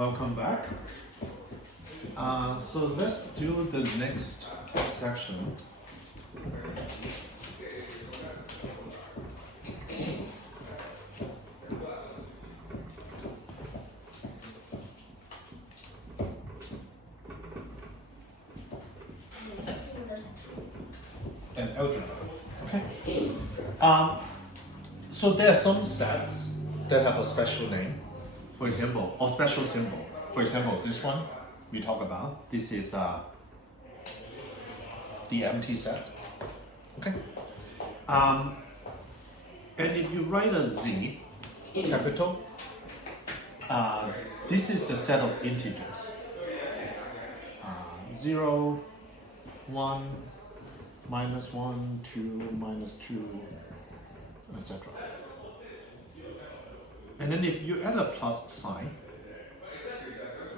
Welcome back. So let's do the next section. An algebra. Okay. So there are some sets that have a special name, for example, or special symbol. For example, this one we talk about. This is the empty set. Okay. And if you write a Z, capital, this is the set of integers. 0, 1, minus 1, 2, minus 2, etc. And then if you add a plus sign,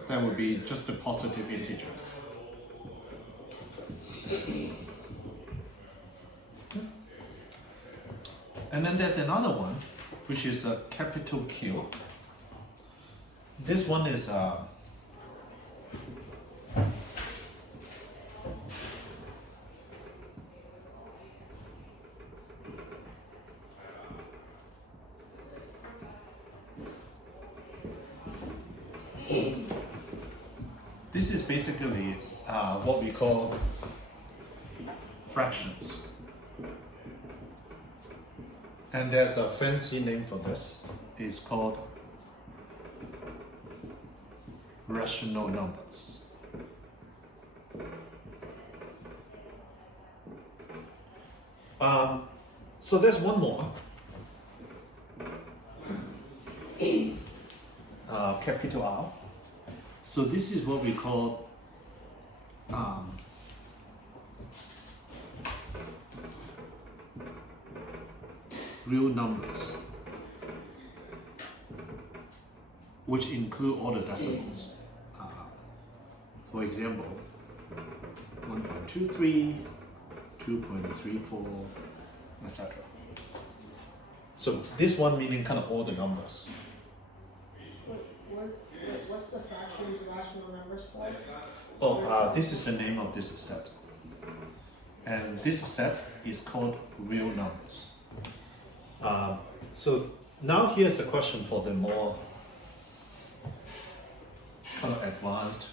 that would be just the positive integers. And then there's another one, which is a capital Q. This one is this is basically what we call fractions. And there's a fancy name for this. It's called rational numbers. So there's one more. Capital R. So this is what we call real numbers, which include all the decimals. For example, 1.23, 2.34, etc. So this one meaning kind of all the numbers. What's the fractions rational numbers for? Oh, this is the name of this set. And this set is called real numbers. So now here's a question for the more kind of advanced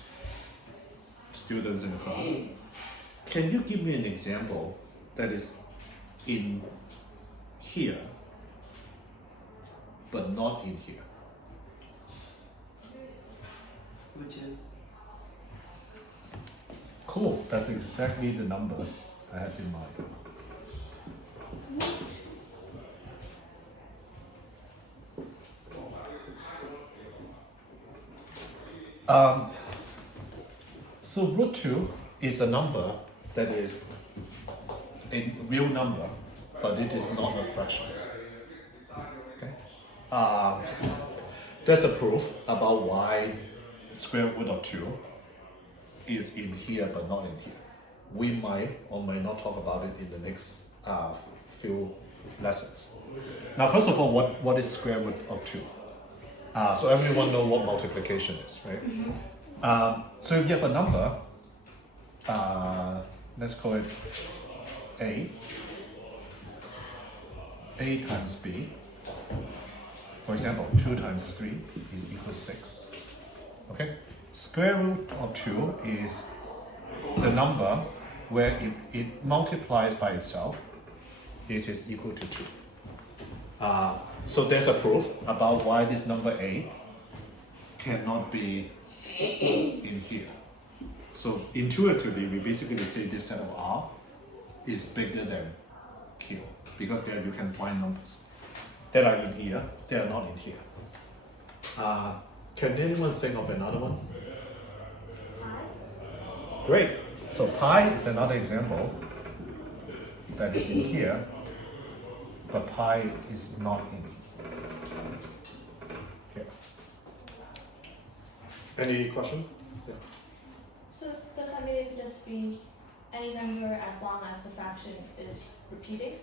students in the class. Can you give me an example that is in here, but not in here? Cool, that's exactly the numbers I have in mind. So root 2 is a number that is a real number, but it is not a fraction. Okay. There's a proof about why square root of 2 is in here but not in here. We might or might not talk about it in the next few lessons. Now, first of all, what is square root of 2? So everyone knows what multiplication is, right? Mm-hmm. So if you have a number, let's call it A times B. For example, 2 times 3 is equal to 6. Okay? Square root of 2 is the number where if it multiplies by itself, it is equal to 2. So there's a proof about why this number A cannot be in here. So intuitively, we basically say this set of R is bigger than Q, because there you can find numbers that are in here, they are not in here. Can anyone think of another one? Great. So pi is another example that is in here, but pi is not in here. Any question? Yeah. So does that mean it could just be any number as long as the fraction is repeating?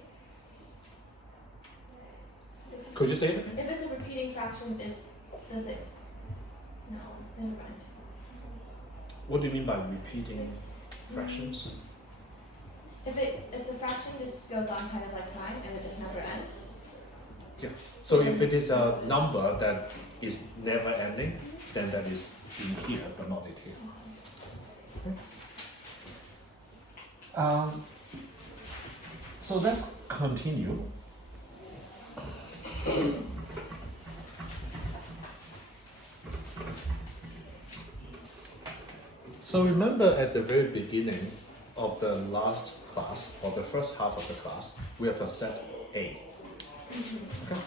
Could you say it? If it's a repeating fraction, does it No, never mind. What do you mean by repeating fractions? If the fraction just goes on kind of like time and it just never ends. So if it is a number that is never ending, then that is in here, but not in here. So let's continue. So remember at the very beginning of the last class, or the first half of the class, we have a set A. Okay.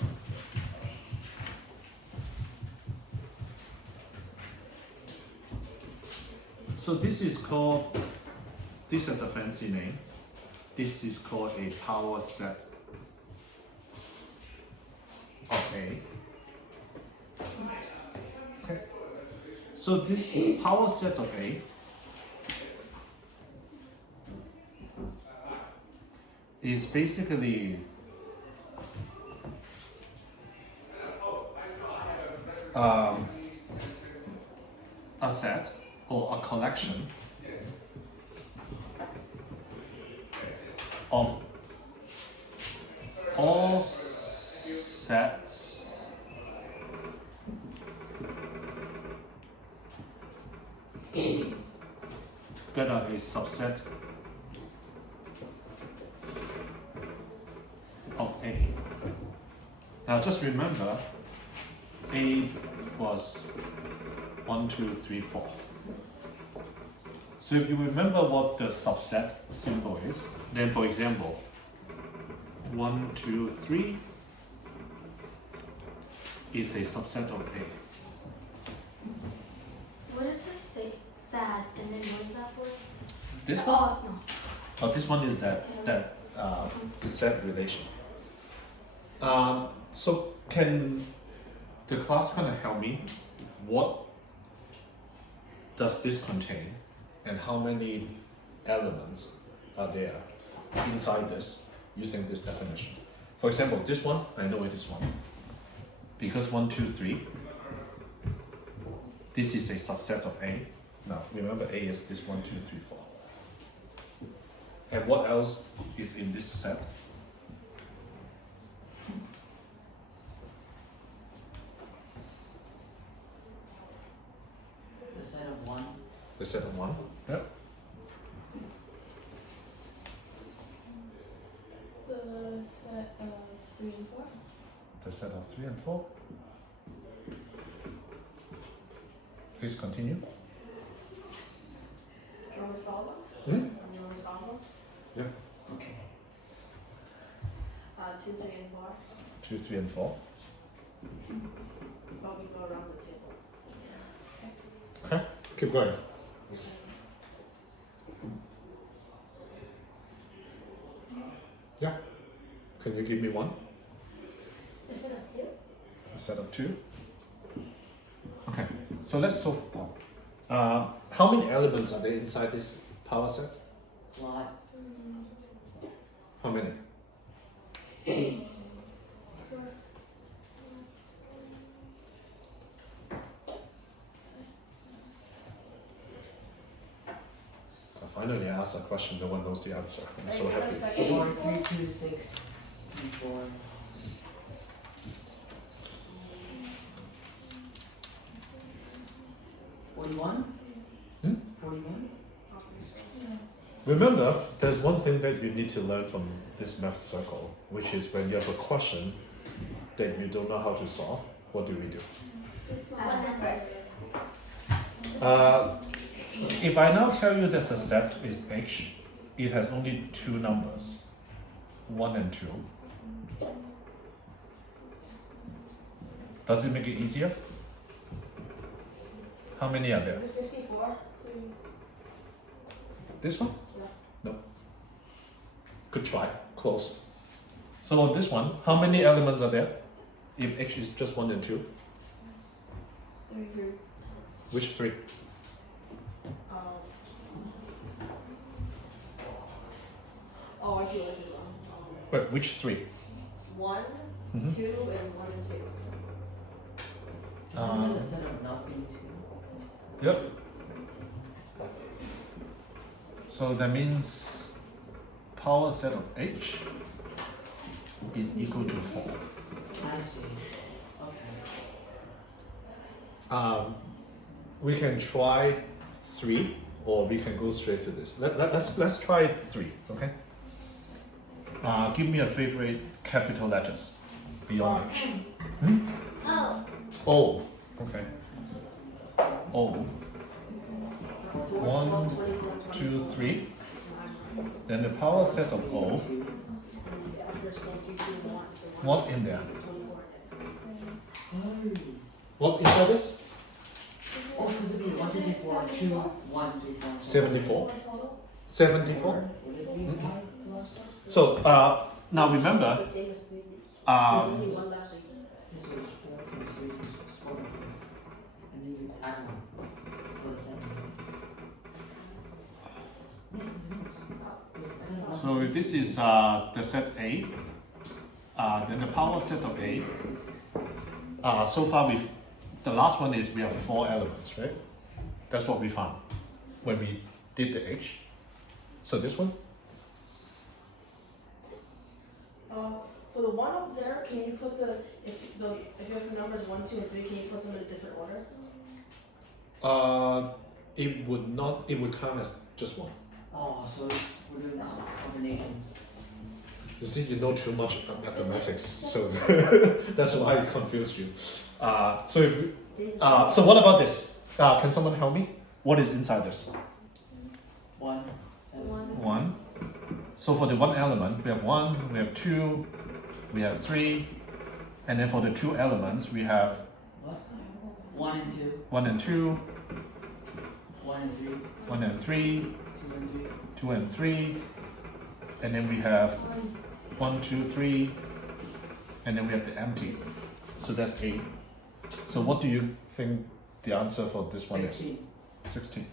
So this is called, this has a fancy name. This is called a power set of A. Okay. So this power set of A is basically a set or a collection of all sets that are a subset of A. Now just remember, A was 1, 2, 3, 4. So if you remember what the subset symbol is, then for example, 1, 2, 3 is a subset of A. What does this say? That, and then what is that for? This one? Oh, no. Oh, this one is that set relation. So can the class kind of help me? What does this contain, and how many elements are there inside this using this definition? For example, this one, I know it is one. Because 1, 2, 3, this is a subset of A. Now, remember A is this 1, 2, 3, 4. And what else is in this set? The set of 1. The set of 1. Yep. The set of 3 and 4. The set of 3 and 4. Please continue. Can we solve them? Hmm? Can we solve them? Yeah. Okay. 2, 3, and 4. 2, 3, and 4. But we go around the table. Okay. Keep going. Yeah. Can you give me one? The set of 2. A set of 2. Okay. So let's solve one. How many elements are there inside this power set? Lot. How many? Finally, I asked a question, no one knows the answer. I'm so happy. 4, 3, 2, 6, and 4. 41? Hmm? 41? Remember, there's one thing that you need to learn from this math circle, which is when you have a question that you don't know how to solve, what do we do? If I now tell you that a set is H, it has only 2 numbers, 1 and 2. Does it make it easier? How many are there? Is it 64? This one? Yeah. No. Good try. Close. So on this one, how many elements are there? If H is just 1 and 2? 3. Which 3? Oh, I see what you Wait, which 3? 1, Mhm. 2, and 1 and 2. Isn't it a set of nothing, too? Yep. So that means power set of H is equal to 4. I see. Okay. We can try 3 or we can go straight to this. Let's try 3, okay? Give me a favorite capital letters beyond H. Oh. O. Okay. O. 1, 2, 3. Then the power set of O. What's in there? What's inside this? Oh, because it'd be 164, 2, 1, 2, 1. 74. Total? 74. Would it be 5 plus? So now remember, This is 4 plus 3 plus 4. And then you add 1 for the 7. so if this is the set A, then the power set of A. So far the last one is we have 4 elements, right? That's what we found when we did the H. So this one? For the one up there, can you put if you have the numbers 1, 2, and 3, can you put them in a different order? It would count as just one. Oh, so we're doing combinations. You see, you know too much about mathematics, so that's why I confused you. So what about this? Can someone help me? What is inside this? 1, 7. 1. So for the one element, we have 1, we have 2, we have 3, and then for the 2 elements, we have What? 1 and 2. 1 and 2, 1 and 3. 1 and 3, 2 and 3. 2 and 3, and then we have 1, 2, 3, and then we have the empty. So that's 8. So what do you think the answer for this one is? 16. 16.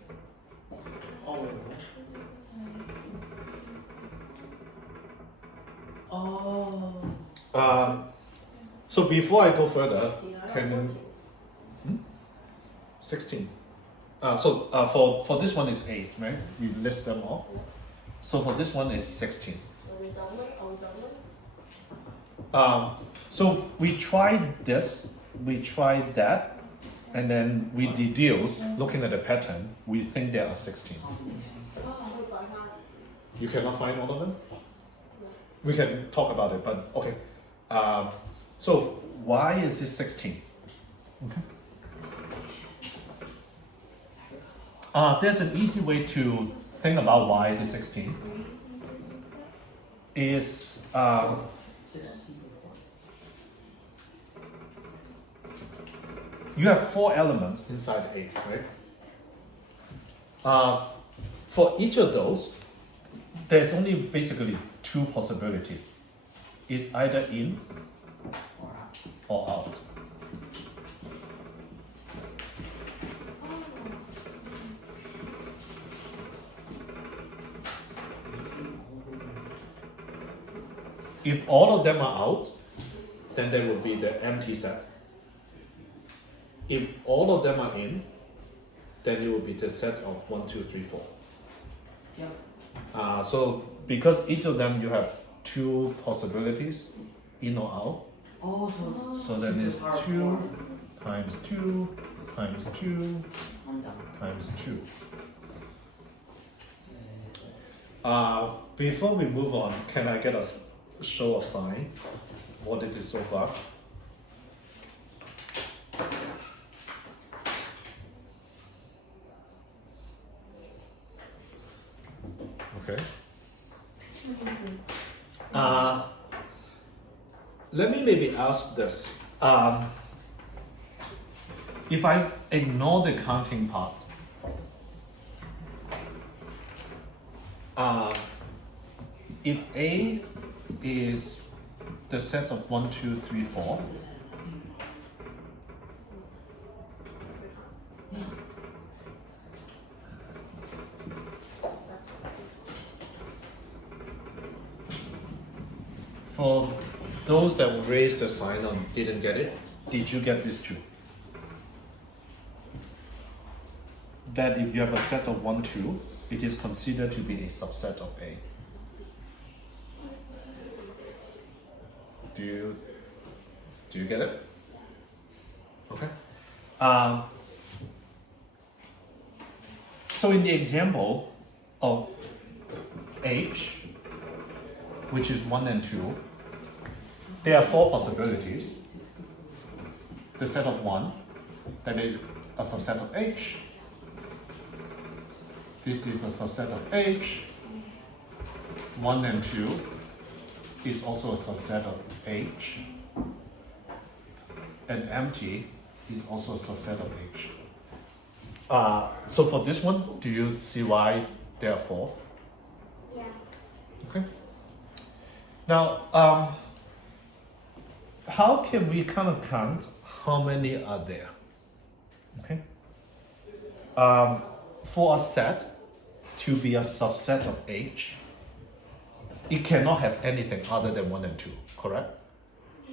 All over. Oh. So before I go further, 16, I can don't 16. For this one is 8, right? We list them all. So for this one is 16. Are we doubling? Are we doubling? So we tried this, we tried that, and then we deduce, looking at the pattern, we think there are 16. Combinations. You cannot find all of them? We can talk about it, but okay. So why is it 16? Okay. There's an easy way to think about why it is 16. Is 16. you have 4 elements inside A, right? For each of those, there's only basically 2 possibilities. It's either in or out. If all of them are out, then there will be the empty set. If all of them are in, then it will be the set of 1, 2, 3, 4. Yep. So because each of them you have 2 possibilities, in or out, Oh, so it's so then it's hard 2 form. times 2 times 2 I'm done. times 2. Before we move on, can I get a show of sign? What it is so far? Okay. Let me maybe ask this. If I ignore the counting part, if A is the set of 1, 2, 3, 4, for those that raised the sign and didn't get it, did you get this too? that if you have a set of 1, 2, it is considered to be a subset of A. Do you get it? Okay. So in the example of H, which is 1 and 2, there are 4 possibilities. The set of 1, that is a subset of H. This is a subset of H. 1 and 2 is also a subset of H. And empty is also a subset of H. So for this one, do you see why there are 4? Yeah. Okay. Now, how can we kind of count how many are there? Okay. For a set to be a subset of H, it cannot have anything other than 1 and 2, correct?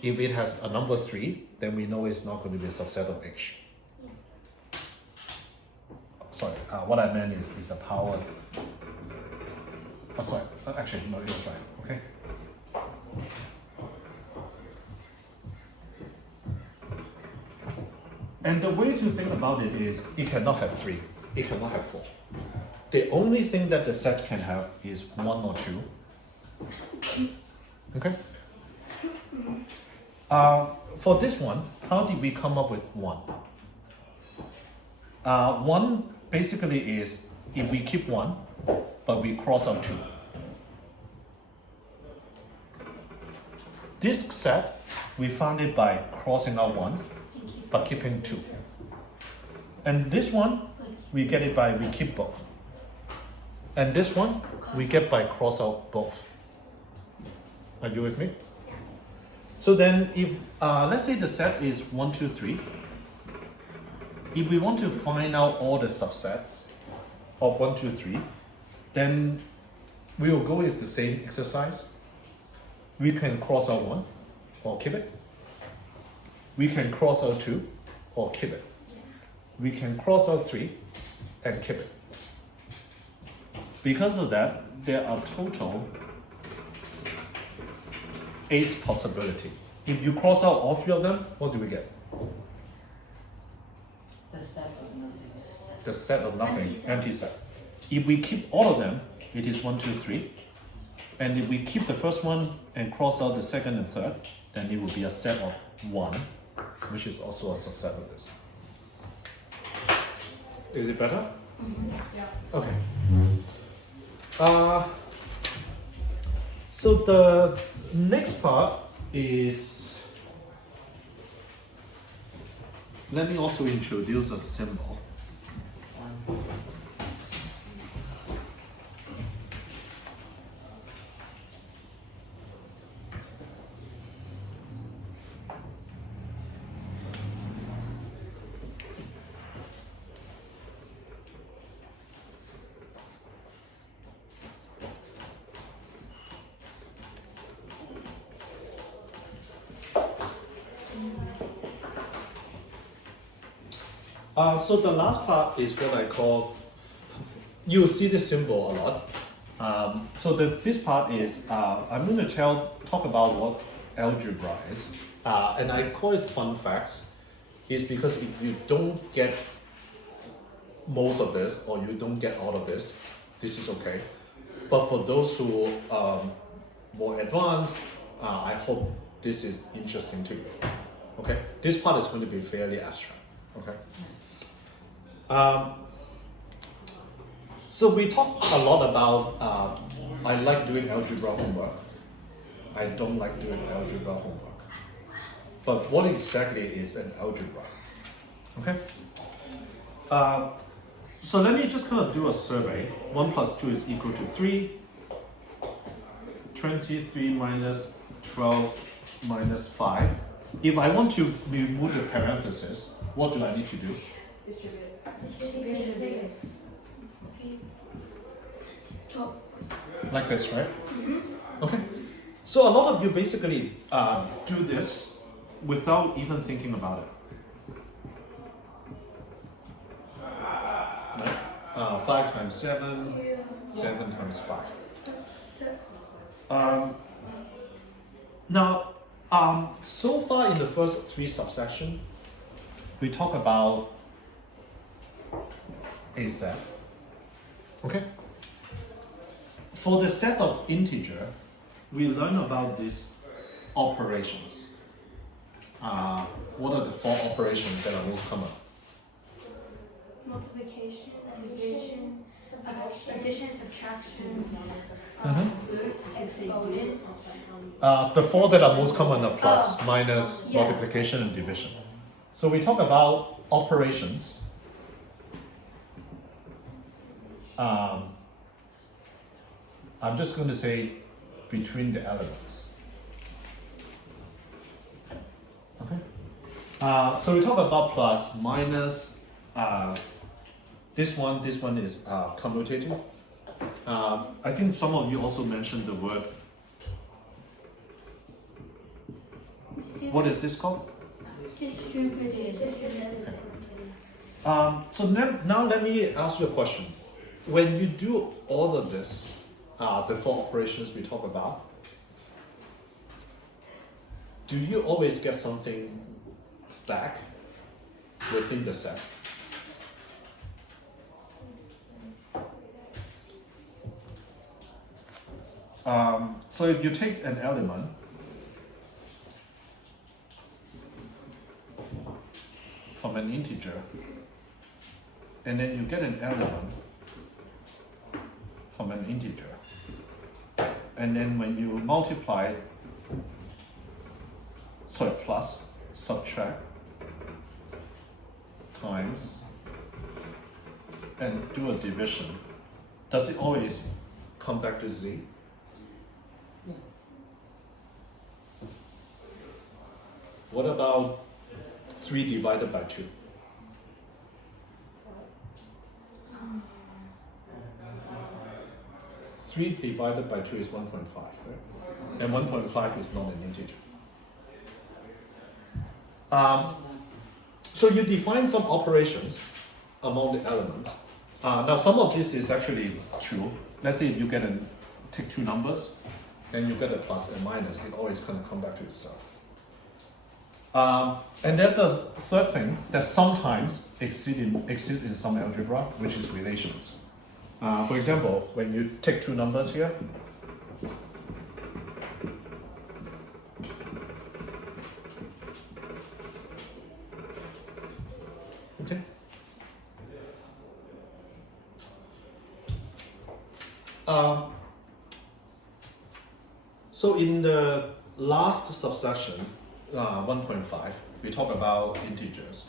If it has a number 3, then we know it's not going to be a subset of H. Sorry, what I meant is a power. Oh, sorry, actually, no, you're right, okay? And the way to think about it is it cannot have 3, it cannot have 4. The only thing that the set can have is 1 or 2. Okay? For this one, how did we come up with 1? 1 basically is if we keep 1, but we cross out 2. This set, we found it by crossing out 1, but keeping 2. And this one, we get it by we keep both. And this one, we get by cross out both. Are you with me? So then if, let's say the set is 1, 2, 3. If we want to find out all the subsets of 1, 2, 3, then we will go with the same exercise. We can cross out 1 or keep it. We can cross out 2 or keep it. We can cross out 3 and keep it. Because of that, there are total 8 possibilities. If you cross out all 3 of them, what do we get? The set of nothing. The set of nothing, empty set. If we keep all of them, it is 1, 2, 3. And if we keep the first one and cross out the second and third, then it will be a set of 1, which is also a subset of this. Is it better? Yeah. Okay. So the next part is, let me also introduce a symbol. So the last part is what I call, you'll see this symbol a lot. So this part is, I'm going to talk about what algebra is. And I call it fun facts, is because if you don't get most of this, or you don't get all of this, this is okay. But for those who are more advanced, I hope this is interesting to you. Okay, this part is going to be fairly abstract. Okay. So we talk a lot about I like doing algebra homework. I don't like doing algebra homework. But what exactly is an algebra? Okay. So let me just kind of do a survey. 1 plus 2 is equal to 3. 23 minus 12 minus 5. If I want to remove the parentheses, what do I need to do? Distribute it. Like this, right? Okay. So a lot of you basically do this without even thinking about it. Right? 5 times 7, 7 times 5. Now, so far in the first 3 subsections, we talk about a set. Okay? For the set of integer, we learn about these operations. What are the 4 operations that are most common? Multiplication, division, addition, subtraction, roots, exponents. The 4 that are most common are plus, minus, multiplication, and division. So we talk about operations. I'm just going to say between the elements. Okay. So we talk about plus, minus. This one is commutative. I think some of you also mentioned the word. What is this called? Distributive. So now let me ask you a question. When you do all of this, the 4 operations we talk about, do you always get something back within the set? So if you take an element, from an integer, and then you get an element from an integer, and then when you multiply, plus, subtract, times, and do a division, does it always come back to z? Yeah. What about 3 divided by 2? Three divided by 2 is 1.5, right? And 1.5 is not an integer. So you define some operations among the elements. Now some of this is actually true. Let's say if you take 2 numbers, and you get a plus and minus, it always kind of come back to itself. And there's a third thing that sometimes exists in some algebra, which is relations. For example, when you take 2 numbers here, okay. So in the last subsection, 1.5, we talk about integers,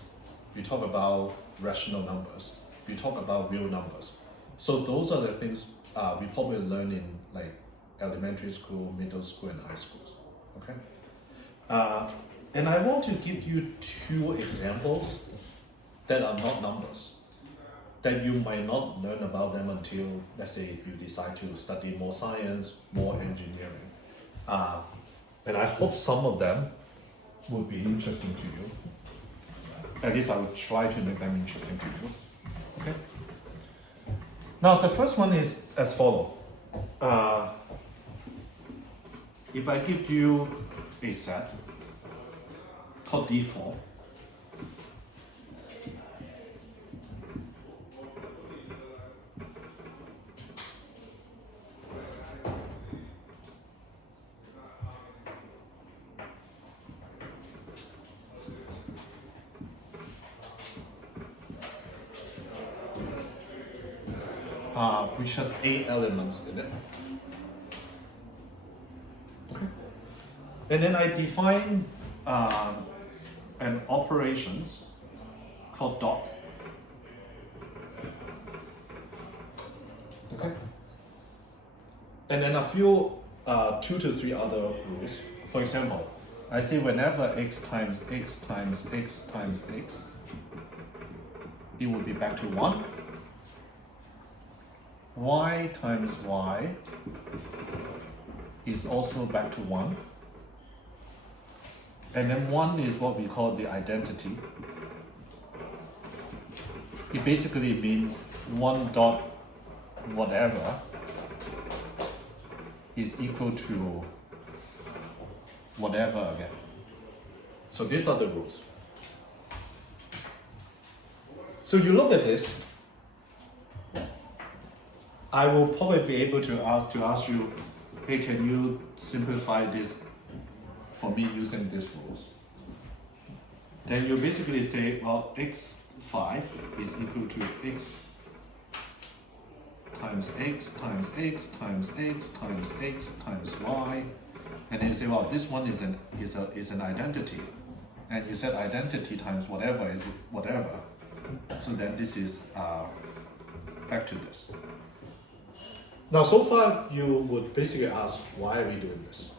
we talk about rational numbers, we talk about real numbers. So those are the things we probably learn in like elementary school, middle school, and high schools. Okay. And I want to give you 2 examples that are not numbers, that you might not learn about them until, let's say, you decide to study more science, more engineering. And I hope some of them would be interesting to you. At least I would try to make them interesting to you. Okay. Now the first one is as follows. If I give you a set called D4, which has 8 elements in it. Okay. And then I define an operations called dot. Okay. And then a few 2 to 3 other rules. For example, I say whenever x times x times x times x, it will be back to 1. Y times y is also back to 1. And then 1 is what we call the identity. it basically means 1 dot whatever is equal to whatever again. So these are the rules. So you look at this, I will probably be able to ask you, hey, can you simplify this for me using these rules? Then you basically say, well, x5 is equal to x times x times x times x times x times y, and then you say, well, this one is an identity, and you said identity times whatever is whatever. So then this is back to this. Now, so far you would basically ask, why are we doing this?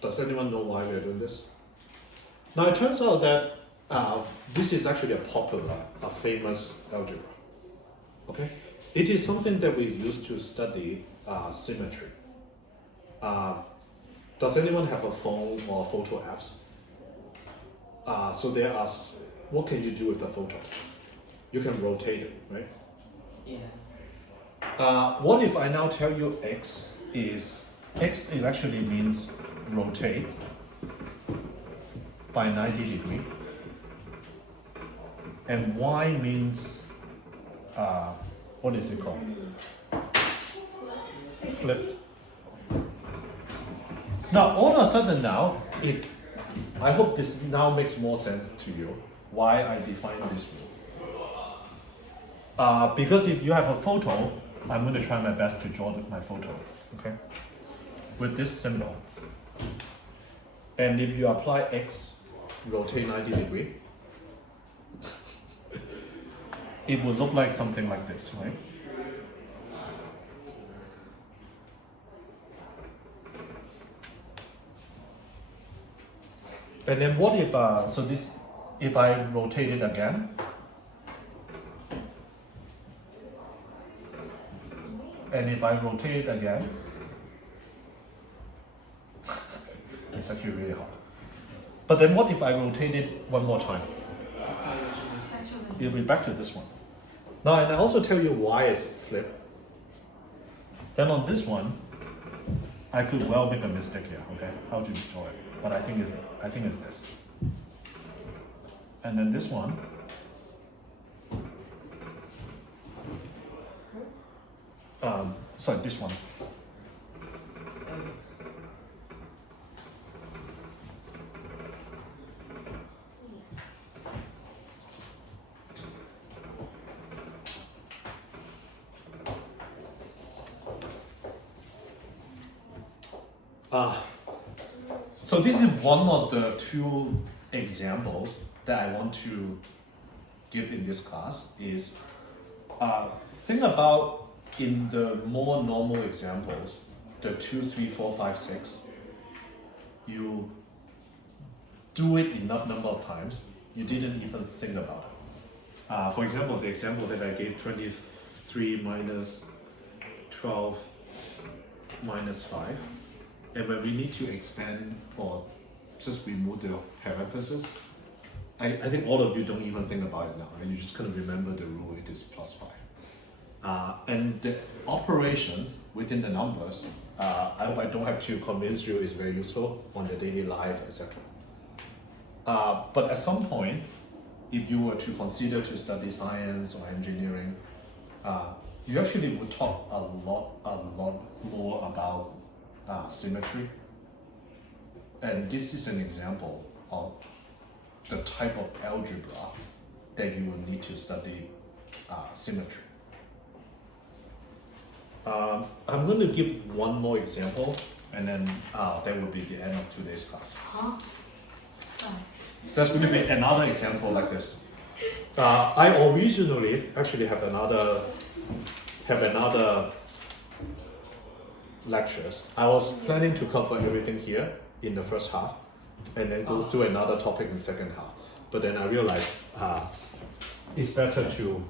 Does anyone know why we are doing this? Now, it turns out that this is actually a famous algebra. Okay, it is something that we use to study symmetry. Does anyone have a phone or photo apps? So there are. What can you do with the photo? You can rotate it, right? Yeah. What if I now tell you x? It actually means rotate by 90 degrees, and y means what is it called? Flipped. Now all of a sudden I hope this now makes more sense to you why I define this rule. Because if you have a photo, I'm going to try my best to draw my photo, okay? With this symbol. And if you apply x, rotate 90 degrees, it would look like something like this, right? And then what if, if I rotate it again, and if I rotate it again, it's actually really hard. But then what if I rotate it one more time? It'll be back to this one. Now, and I also tell you why it's flipped. Then on this one, I could well make a mistake here, okay? How to draw it. But I think it's this. And then this one, sorry, this one. So this is one of the two examples that I want to give in this class is think about in the more normal examples, the 2, 3, 4, 5, 6, you do it enough number of times, you didn't even think about it. For example, the example that I gave, 23 minus 12 minus 5. And when we need to expand or just remove the parentheses, I think all of you don't even think about it now, and you just kind of remember the rule, it is plus 5. And the operations within the numbers, I hope I don't have to convince you is very useful on the daily life, etc. But at some point, if you were to consider to study science or engineering, you actually would talk a lot more about symmetry, and this is an example of the type of algebra that you will need to study symmetry. I'm going to give one more example, and then that will be the end of today's class. Huh? Sorry. There's going to be another example like this. I originally actually have another lectures. I was planning to cover everything here in the first half and then go through another topic in the second half. But then I realized it's better to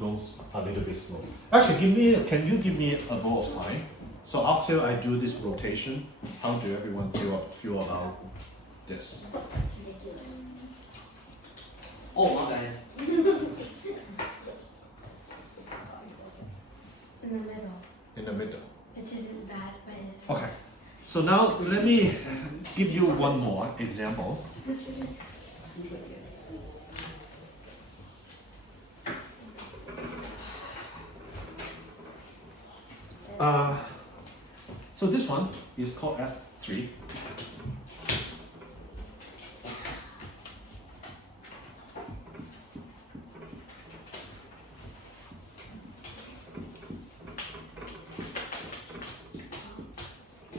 go a little bit slow. Actually, can you give me a bow of sign? So after I do this rotation, how do everyone feel about this? That's ridiculous. Oh, my bad. let me give you one more example. So this one is called S3.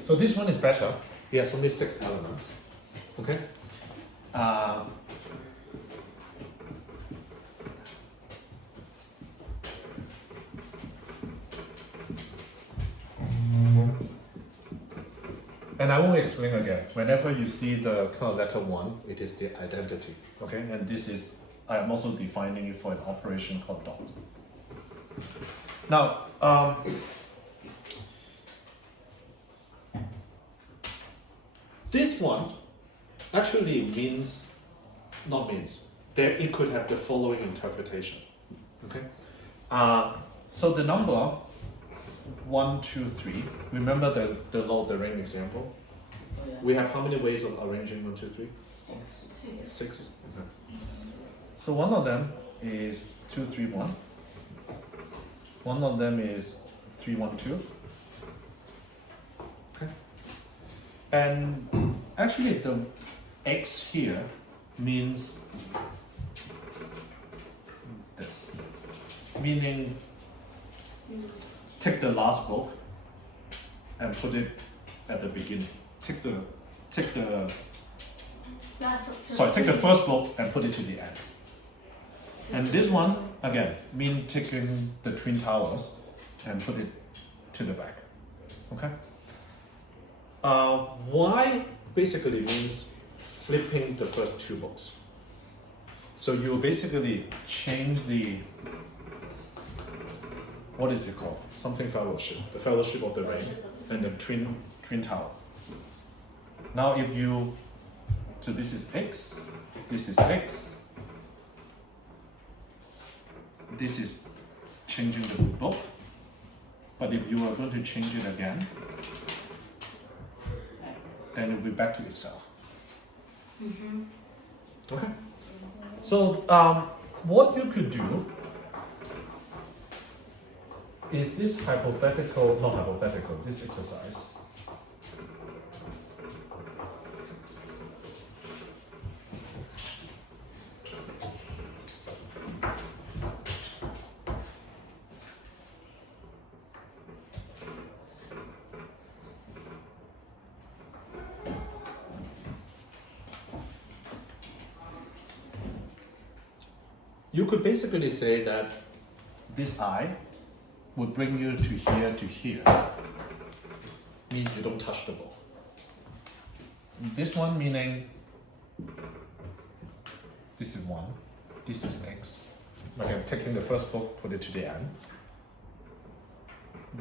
So this one is better. It has only 6 elements. Okay. And I won't explain again. Whenever you see the kind of letter 1, it is the identity. Okay, and this is, I am also defining it for an operation called dot. Now, this one actually means, not means, there it could have the following interpretation. Okay, so the number 1, 2, 3. Remember the law of the ring example? Oh, yeah. We have how many ways of arranging 1, 2, 3? 6. 6. Okay. So one of them is 2, 3, 1. One of them is 3, 1, 2. Okay. And actually the X here means this. Meaning take the last book and put it at the beginning. Take the take the first book and put it to the end. And this one again mean taking the Twin Towers and put it to the back. Okay. Y basically means flipping the first 2 books. So you basically change the, what is it called? Something fellowship, the fellowship of the ring and the twin tower. Now if you, so this is X, this is X, this is changing the book, but if you are going to change it again, then it will be back to itself. Mm-hmm. Okay. So what you could do is this hypothetical, not hypothetical, this exercise. You could basically say that this I would bring you to here, means you don't touch the ball. This one meaning this is 1, this is X. Again, taking the first book, put it to the end.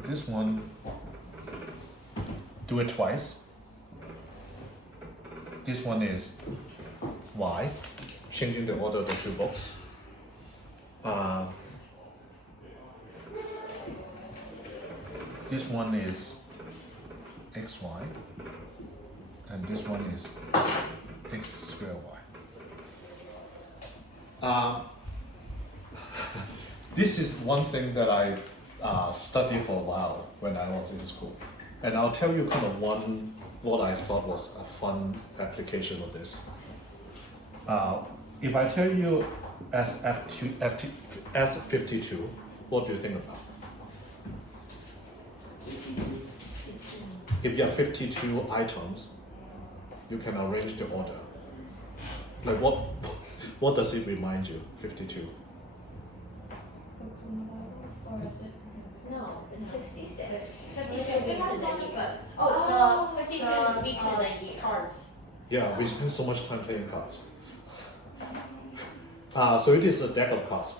This one, do it twice. This one is Y, changing the order of the 2 books. This one is XY, and this one is X square Y. This is one thing that I studied for a while when I was in school, and I'll tell you kind of what I thought was a fun application of this. If I tell you S52, what do you think about? If you have 52 items, you can arrange the order. Like what does it remind you? 52. Or is it? No, it's 66. 52 weeks in the year. Oh, 52 weeks in the year. Cards. Yeah, we spend so much time playing cards. So it is a deck of cards.